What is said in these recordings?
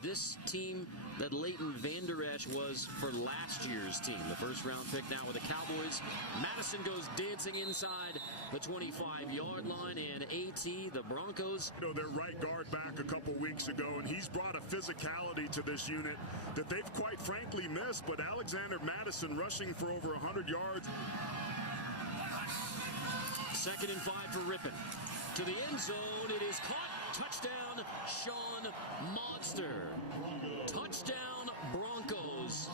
This team that Leighton Vander Esch was for last year's team. The first-round pick now with the Cowboys. Madison goes dancing inside the 25-yard line, and AT, the Broncos. You know, their right guard back a couple weeks ago, and he's brought a physicality to this unit that they've quite frankly missed. But Alexander Madison rushing for over 100 yards. 2nd and 5 for Rippon. To the end zone, it is caught. Touchdown, Sean Monster. Touchdown, Broncos.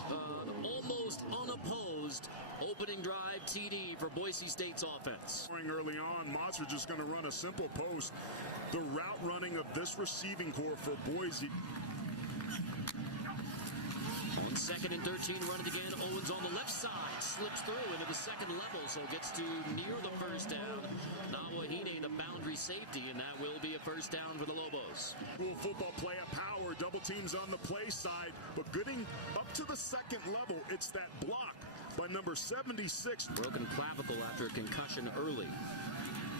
Almost unopposed opening drive TD for Boise State's offense. Early on, Monster just going to run a simple post. The route running of this receiving corps for Boise. On 2nd and 13, run it again. Owens on the left side, slips through into the second level, so gets to near the first down. Nawahine, the boundary safety, and that will be a first down for the Lobos. Cool football play at power, double teams on the play side, but getting up to the second level, it's that block by number 76. Broken clavicle after a concussion early.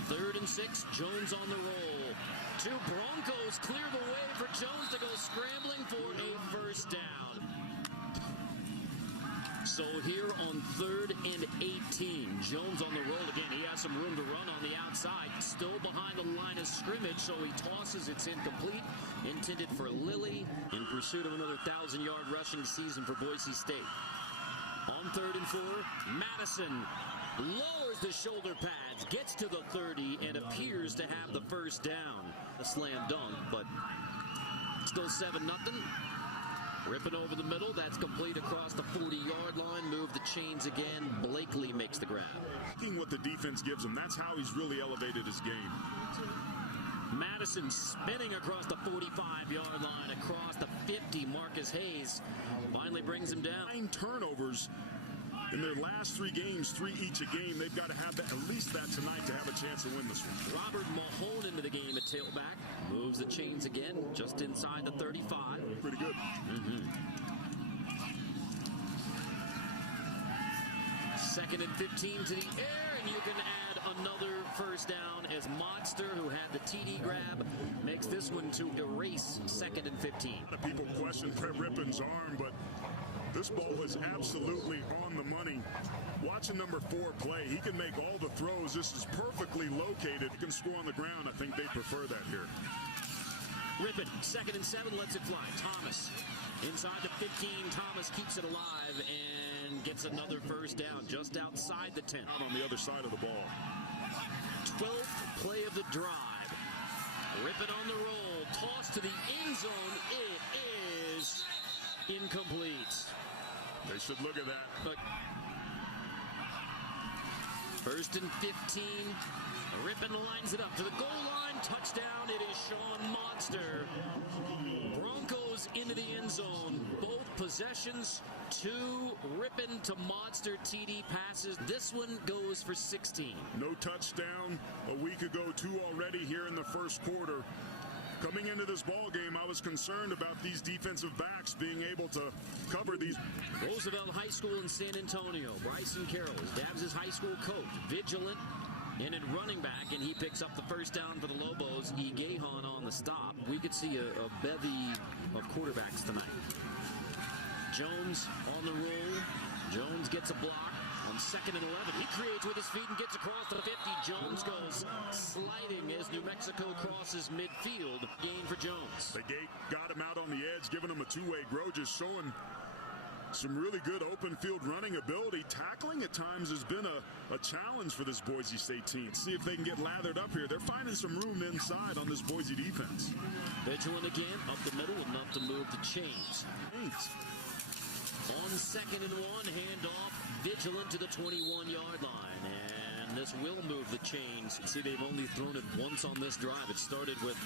3rd and 6, Jones on the roll. 2 Broncos clear the way for Jones to go scrambling for a first down. So here on 3rd and 18, Jones on the roll again. He has some room to run on the outside. Still behind the line of scrimmage, so he tosses. It's incomplete. Intended for Lilly in pursuit of another 1,000-yard rushing season for Boise State. On 3rd and 4, Madison lowers the shoulder pads, gets to the 30, and appears to have the first down. A slam dunk, but still 7-0. Ripping over the middle, that's complete across the 40-yard line. Move the chains again. Blakely makes the grab. Looking what the defense gives him, that's how he's really elevated his game. Madison spinning across the 45-yard line, across the 50. Marcus Hayes finally brings him down. 9 turnovers in their last 3 games, 3 each a game. They've got to have that, at least that tonight, to have a chance to win this one. Robert Mahone into the game at tailback. Moves the chains again, just inside the 35. Pretty good. 2nd and 15 to the air, and you can add another first down as Monster, who had the TD grab, makes this one to erase 2nd and 15. A lot of people question Brett Rippon's arm, but this ball was absolutely on the money. Watching number 4 play, he can make all the throws. This is perfectly located. He can score on the ground. I think they prefer that here. Rippon, 2nd and 7, lets it fly. Thomas inside the 15. Thomas keeps it alive and gets another first down just outside the 10. Out on the other side of the ball. 12th play of the drive. Rippon on the roll. Toss to the end zone. It is incomplete. They should look at that. But 1st and 15. Rippon lines it up to the goal line. Touchdown. It is Sean Monster. Broncos into the end zone. Both possessions. 2 Rippon to Monster TD passes. This one goes for 16. No touchdown a week ago. 2 already here in the first quarter. Coming into this ball game, I was concerned about these defensive backs being able to cover these. Roosevelt High School in San Antonio. Bryson Carroll, his dad's his high school coach. Vigilant and at running back, and he picks up the first down for the Lobos. Egahan on the stop. We could see a bevy of quarterbacks tonight. Jones on the roll. Jones gets a block. On 2nd and 11, he creates with his feet and gets across the 50. Jones goes sliding as New Mexico crosses midfield. Gain for Jones. The gate got him out on the edge, giving him a 2-way grow, just showing some really good open field running ability. Tackling at times has been a challenge for this Boise State team. See if they can get lathered up here. They're finding some room inside on this Boise defense. Vigilant again, up the middle, enough to move the chains. On 2nd and 1, handoff, Vigilant to the 21-yard line. And this will move the chains. See, they've only thrown it once on this drive. It started with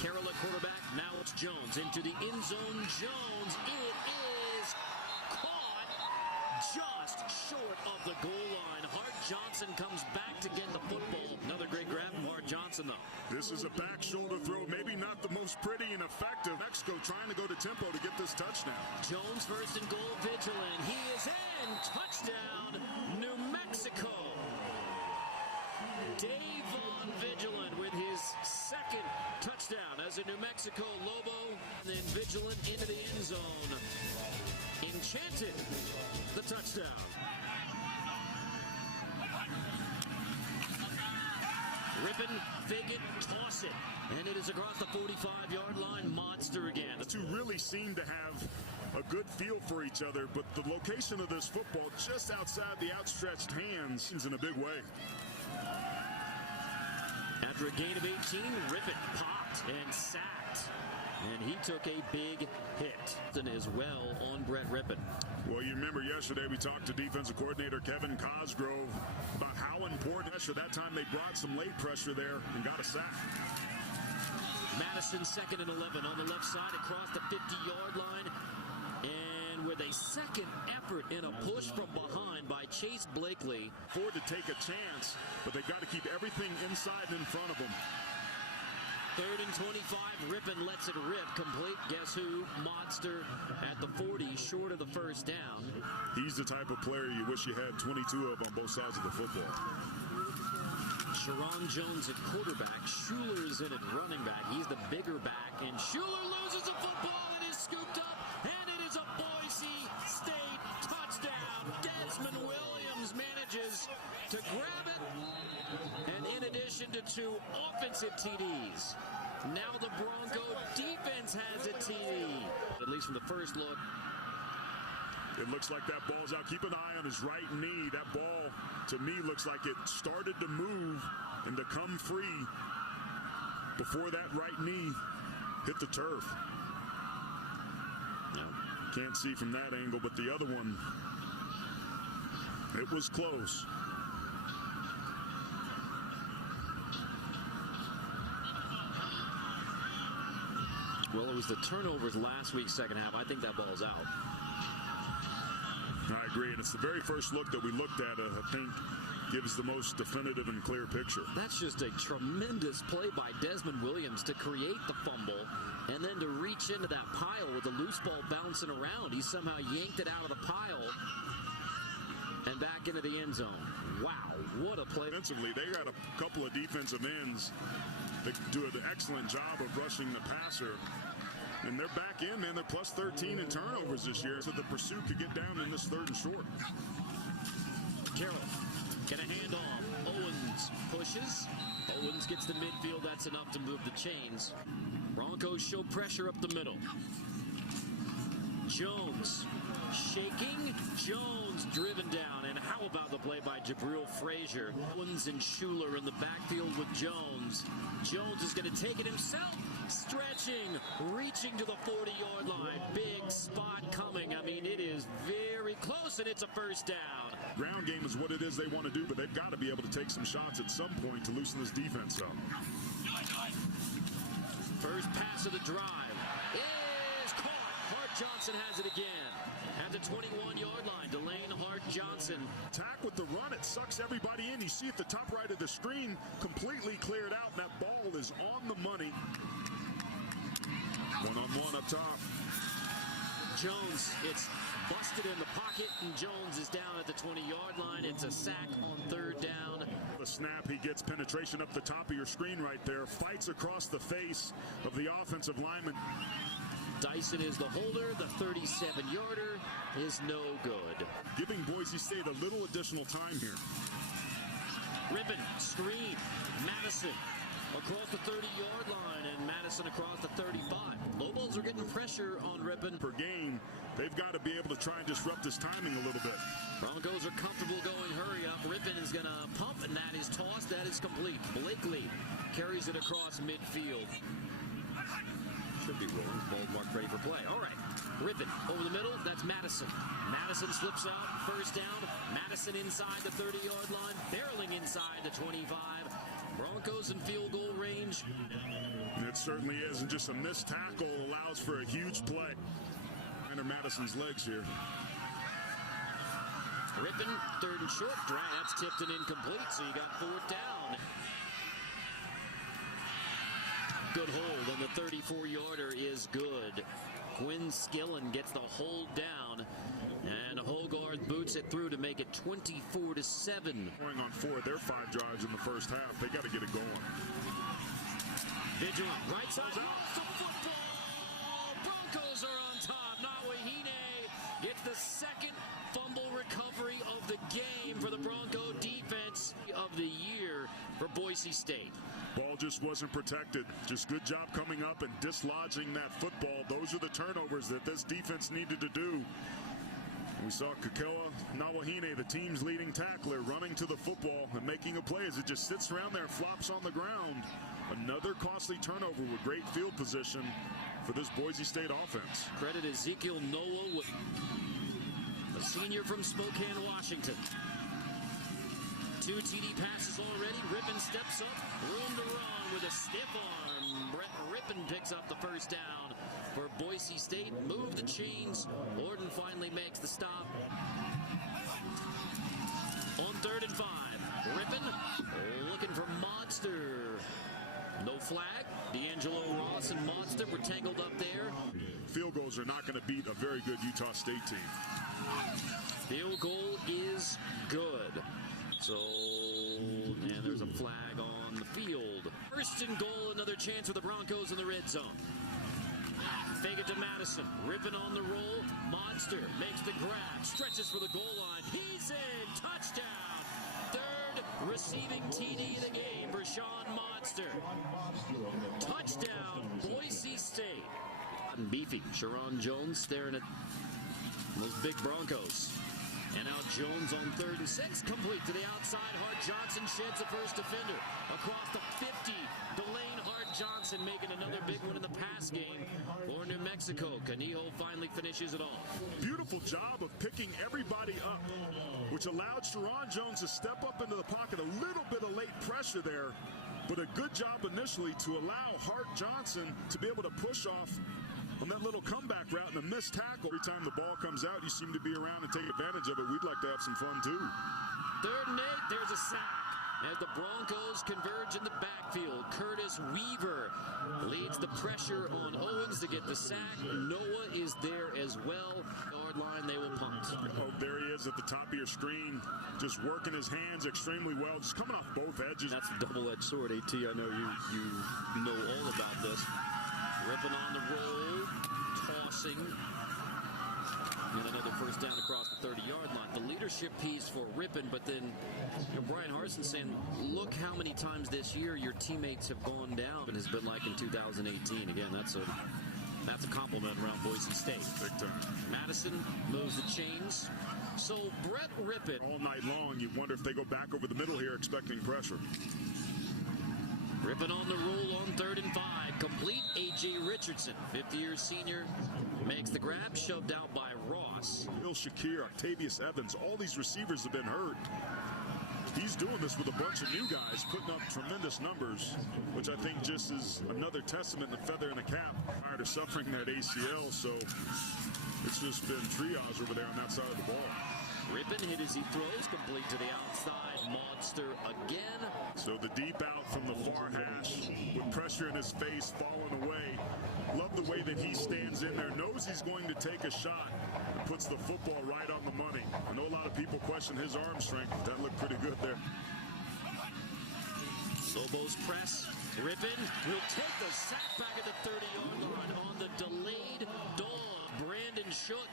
Carroll at quarterback. Now it's Jones into the end zone. Jones, it is caught just short of the goal line. Hart Johnson comes back to get the football. Another great grab from Hart Johnson, though. This is a back shoulder throw. Maybe not the most pretty and effective. Mexico trying to go to tempo to get this touchdown. Jones 1st and goal, Vigilant. He is in. Touchdown, New Mexico. Davon Vigilant with his second touchdown as a New Mexico Lobo. Then Vigilant into the end zone. Enchanted the touchdown. Rippin, fake it, toss it. And it is across the 45-yard line. Monster again. The two really seem to have a good feel for each other, but the location of this football just outside the outstretched hands is in a big way. After a gain of 18, Rippin popped and sacked. And he took a big hit as well on Brett Rippin. Well, you remember yesterday we talked to defensive coordinator Kevin Cosgrove about how important pressure. That time they brought some late pressure there and got a sack. Madison 2nd and 11 on the left side across the 50-yard line. And with a second effort in a push from behind by Chase Blakely. Ford to take a chance, but they've got to keep everything inside and in front of them. 3rd and 25, Rippin lets it rip, complete, guess who? Monster at the 40, short of the first down. He's the type of player you wish you had 22 of on both sides of the football. Sharon Jones at quarterback, Schuler's in at running back. He's the bigger back, and Schuler loses the football and is scooped up, and it is a Boise State touchdown. Desmond Williams manages to grab it, and in addition to 2 offensive TDs, now the Bronco defense has a TD. At least from the first look. It looks like that ball's out. Keep an eye on his right knee. That ball, to me, looks like it started to move and to come free before that right knee hit the turf. No. Can't see from that angle, but the other one, it was close. Well, it was the turnovers last week, second half. I think that ball's out. I agree, and it's the very first look that we looked at, I think, gives the most definitive and clear picture. That's just a tremendous play by Desmond Williams to create the fumble and then to reach into that pile with the loose ball bouncing around. He somehow yanked it out of the pile and back into the end zone. Wow, what a play. Defensively, they got a couple of defensive ends that do an excellent job of rushing the passer. And they're back in, man. They're plus 13 in turnovers this year, so the pursuit could get down in this 3rd and short. Carroll gonna hand off. Owens pushes. Owens gets the midfield. That's enough to move the chains. Broncos show pressure up the middle. Jones shaking. Jones driven down. And how about the play by Jabril Frazier? Owens and Schuler in the backfield with Jones. Jones is going to take it himself. Stretching, reaching to the 40-yard line. Big spot coming. I mean, it is very close, and it's a first down. Ground game is what it is they want to do, but they've got to be able to take some shots at some point to loosen this defense up. First pass of the drive is caught. Hart Johnson has it again. At the 21-yard line, Delane Hart Johnson. Attack with the run, it sucks everybody in. You see at the top right of the screen, completely cleared out, and that ball is on the money. One-on-one up top. Jones, it's busted in the pocket, and Jones is down at the 20-yard line. It's a sack on 3rd down. The snap, he gets penetration up the top of your screen right there. Fights across the face of the offensive lineman. Dyson is the holder. The 37-yarder is no good. Giving Boise State a little additional time here. Rippin, screen, Madison across the 30-yard line, and Madison across the 35. Lobos are getting pressure on Rippin. Per game, they've got to be able to try and disrupt his timing a little bit. Broncos are comfortable going hurry up. Rippin is going to pump, and that is tossed. That is complete. Blakely carries it across midfield. Should be rolling. Ball marked ready for play. All right. Rippin over the middle. That's Madison. Madison slips out. First down. Madison inside the 30-yard line. Barreling inside the 25. Broncos in field goal range. It certainly is, and just a missed tackle allows for a huge play. Under Madison's legs here. Rippin, 3rd and short. That's tipped and incomplete, so you got 4th down. Good hold, and the 34-yarder is good. Quinn Skillen gets the hold down. And Hogarth boots it through to make it 24-7. Going on 4 of their 5 drives in the first half. They got to get it going. Vigilant, right side, off the football. Broncos are on top. Nawahine gets the second fumble recovery of the game for the Bronco defense of the year for Boise State. Ball just wasn't protected. Just good job coming up and dislodging that football. Those are the turnovers that this defense needed to do. We saw Kakela Nawahine, the team's leading tackler, running to the football and making a play as it just sits around there and flops on the ground. Another costly turnover with great field position for this Boise State offense. Credit Ezekiel Noah, a senior from Spokane, Washington. 2 TD passes already. Rippon steps up. Room to run with a stiff arm. Brett Rippon picks up the first down for Boise State. Move the chains. Orden finally makes the stop. On 3rd and 5. Rippon looking for Monster. No flag. D'Angelo Ross and Monster were tangled up there. Field goals are not going to beat a very good Utah State team. Field goal is good. So, and there's a flag on the field. 1st and goal, another chance for the Broncos in the red zone. Fake it to Madison. Rippon on the roll. Monster makes the grab. Stretches for the goal line. He's in. Touchdown. 3rd receiving TD of the game for Sean Monster. Touchdown, Boise State. Beefy. Sharon Jones staring at those big Broncos. And now Jones on 3rd and 6, complete to the outside. Hart Johnson sheds the first defender. Across the 50, Delane Hart Johnson making another big one in the pass game for New Mexico. Canijo finally finishes it off. Beautiful job of picking everybody up, which allowed Sharon Jones to step up into the pocket. A little bit of late pressure there, but a good job initially to allow Hart Johnson to be able to push off on that little comeback route and a missed tackle. Every time the ball comes out, you seem to be around and take advantage of it. We'd like to have some fun, too. 3rd and 8, there's a sack. As the Broncos converge in the backfield, Curtis Weaver leads the pressure on Owens to get the sack. Noah is there as well. Yard line, they will punt. Oh, there he is at the top of your screen, just working his hands extremely well, just coming off both edges. That's a double-edged sword, AT. I know you know all about this. Rippon on the roll, tossing, and another first down across the 30-yard line. The leadership piece for Rippon, but then Brian Harsin saying, look how many times this year your teammates have gone down and has been like in 2018. Again, that's a compliment around Boise State. Big time. Madison moves the chains. So Brett Rippon. All night long, you wonder if they go back over the middle here expecting pressure. Rippon on the roll on 3rd and 5. Complete. A.J. Richardson, 5th-year senior, makes the grab, shoved out by Ross. Bill Shakir, Octavius Evans, all these receivers have been hurt. He's doing this with a bunch of new guys, putting up tremendous numbers, which I think just is another testament and a feather in the cap prior to suffering that ACL. So it's just been triage over there on that side of the ball. Rippon hit as he throws, complete to the outside. Monster again. So the deep out from the far hash with pressure in his face, falling away. Love the way that he stands in there, knows he's going to take a shot, and puts the football right on the money. I know a lot of people question his arm strength, but that looked pretty good there. Lobos press. Rippon will take the sack back at the 30-yard line on the delayed dog. Brandon Shook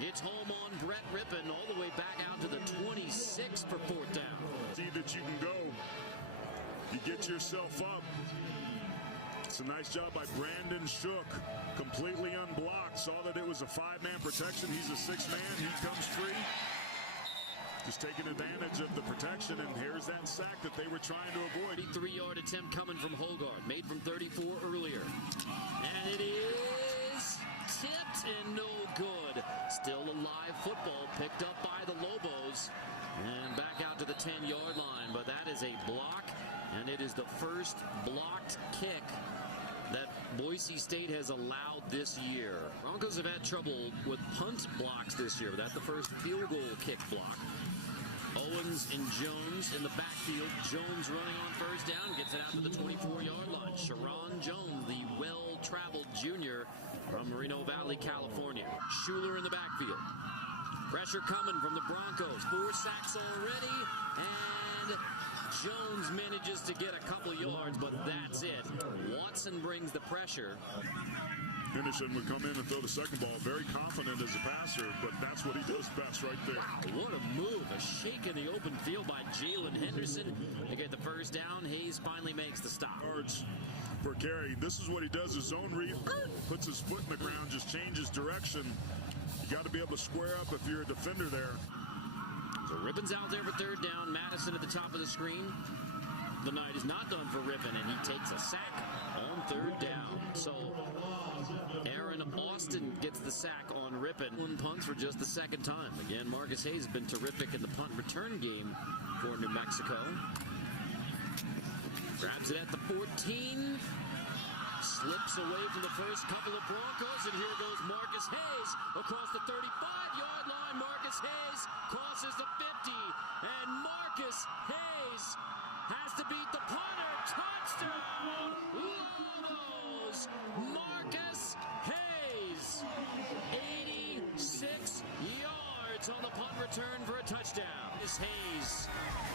gets home on Brett Rippon all the way back out to the 26 for 4th down. See that you can go. You get yourself up. It's a nice job by Brandon Shook. Completely unblocked. Saw that it was a 5-man protection. He's a 6-man. He comes free. Just taking advantage of the protection, and here's that sack that they were trying to avoid. 3-yard attempt coming from Hogarth. Made from 34 earlier. And it is tipped and no good. Still a live football picked up by the Lobos. And back out to the 10-yard line. But that is a block, and it is the first blocked kick that Boise State has allowed this year. Broncos have had trouble with punt blocks this year. That's the first field goal kick block. Owens and Jones in the backfield. Jones running on first down, gets it out to the 24-yard line. Sharon Jones, the well-traveled junior from Moreno Valley, California. Schuler in the backfield. Pressure coming from the Broncos. 4 sacks already, and Jones manages to get a couple yards, but that's it. Watson brings the pressure. Henderson would come in and throw the second ball, very confident as a passer, but that's what he does best right there. Wow, what a move. A shake in the open field by Jalen Henderson to get the first down. Hayes finally makes the stop. Yards per carry. This is what he does, his zone read, puts his foot in the ground, just changes direction. You got to be able to square up if you're a defender there. So Rippon's out there for third down. Madison at the top of the screen. The night is not done for Rippon, and he takes a sack on third down. So Aaron Austin gets the sack on Rippon. 1 punts for just the second time. Again, Marcus Hayes has been terrific in the punt return game for New Mexico. Grabs it at the 14. Slips away from the first couple of Broncos, and here goes Marcus Hayes across the 35-yard line. Marcus Hayes crosses the 50, and Marcus Hayes has to beat the punter. Touchdown, Lobos! Marcus Hayes, 86 yards on the punt return for a touchdown. This Hayes,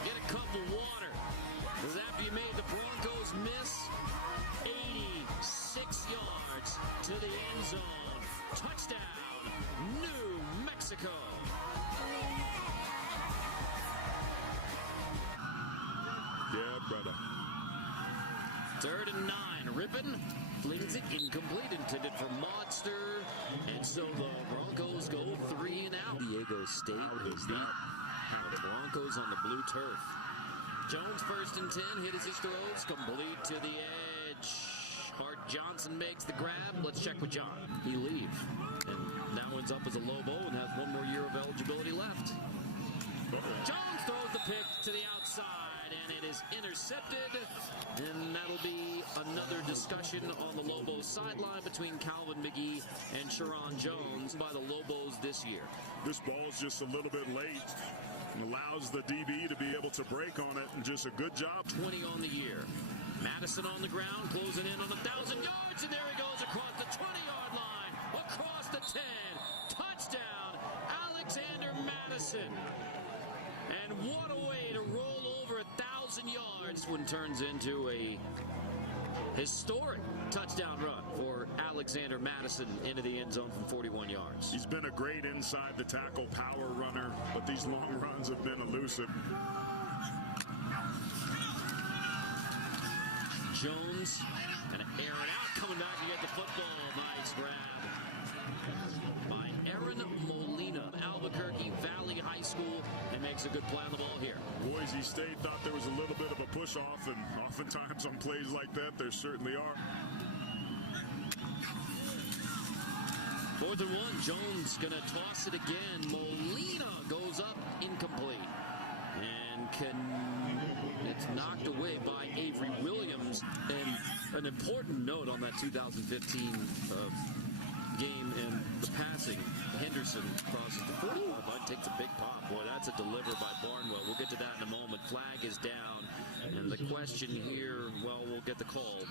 get a cup of water. Because after you made the Broncos miss, 86 yards to the end zone. Touchdown, New Mexico. Yeah, brother. 3rd and 9. Rippon flings it incomplete, intended for Monster. And so the Broncos go 3 and out. Diego State is the Broncos on the blue turf. Jones 1st and 10, hits his throws, complete to the edge. Hart Johnson makes the grab. Let's check with John. He leaves and now ends up as a Lobo and has 1 more year of eligibility left. Jones throws the pick to the outside, and it is intercepted. And that'll be another discussion on the Lobos sideline between Calvin McGee and Sharon Jones by the Lobos this year. This ball's just a little bit late. And allows the DB to be able to break on it, and just a good job. 20 on the year. Madison on the ground, closing in on 1,000 yards, and there he goes across the 20-yard line, across the 10. Touchdown, Alexander Madison. And what a way to roll over 1,000 yards when turns into a historic touchdown run for Alexander Madison into the end zone from 41 yards. He's been a great inside the tackle power runner, but these long runs have been elusive. Jones gonna air it out, coming back to get the football. Nice grab by Aaron Molina, Albuquerque Valley High School, and makes a good play on the ball here. Boise State thought there was a little bit of a push-off, and oftentimes on plays like that, there certainly are. 4th and 1, Jones gonna toss it again. Molina goes up, incomplete. And it's knocked away by Avery Williams. And an important note on that 2015 game and the passing. Henderson crosses the 45 line, takes a big pop. Boy, that's a deliver by Barnwell. We'll get to that in a moment. Flag is down. And the question here, well, we'll get the call.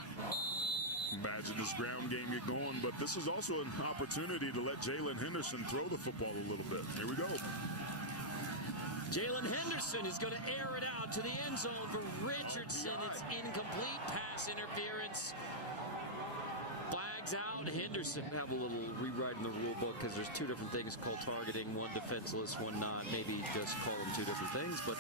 Imagine this ground game get going, but this is also an opportunity to let Jalen Henderson throw the football a little bit. Here we go. Jalen Henderson is going to air it out to the end zone for Richardson. It's incomplete. Pass interference. Flags out. Henderson. Have a little rewrite in the rule book because there's 2 different things called targeting. One defenseless, one not. Maybe just call them 2 different things, but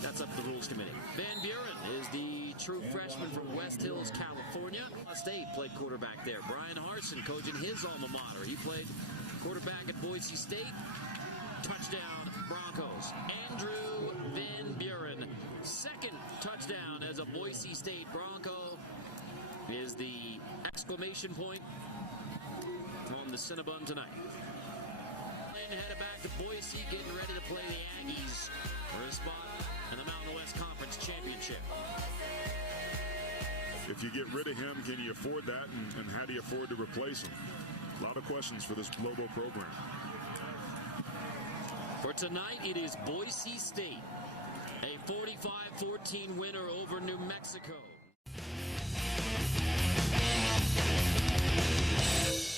that's up to the rules committee. Van Buren is the true freshman from West Hills, California. State played quarterback there. Brian Harsin coaching his alma mater. He played quarterback at Boise State. Touchdown, Broncos. Andrew Van Buren, 2nd touchdown as a Boise State Bronco, is the exclamation point on the Cinnabon tonight. And headed back to Boise, getting ready to play the Aggies for a spot in the Mountain West Conference Championship. If you get rid of him, can you afford that? And how do you afford to replace him? A lot of questions for this Lobo program. For tonight, it is Boise State, a 45-14 winner over New Mexico.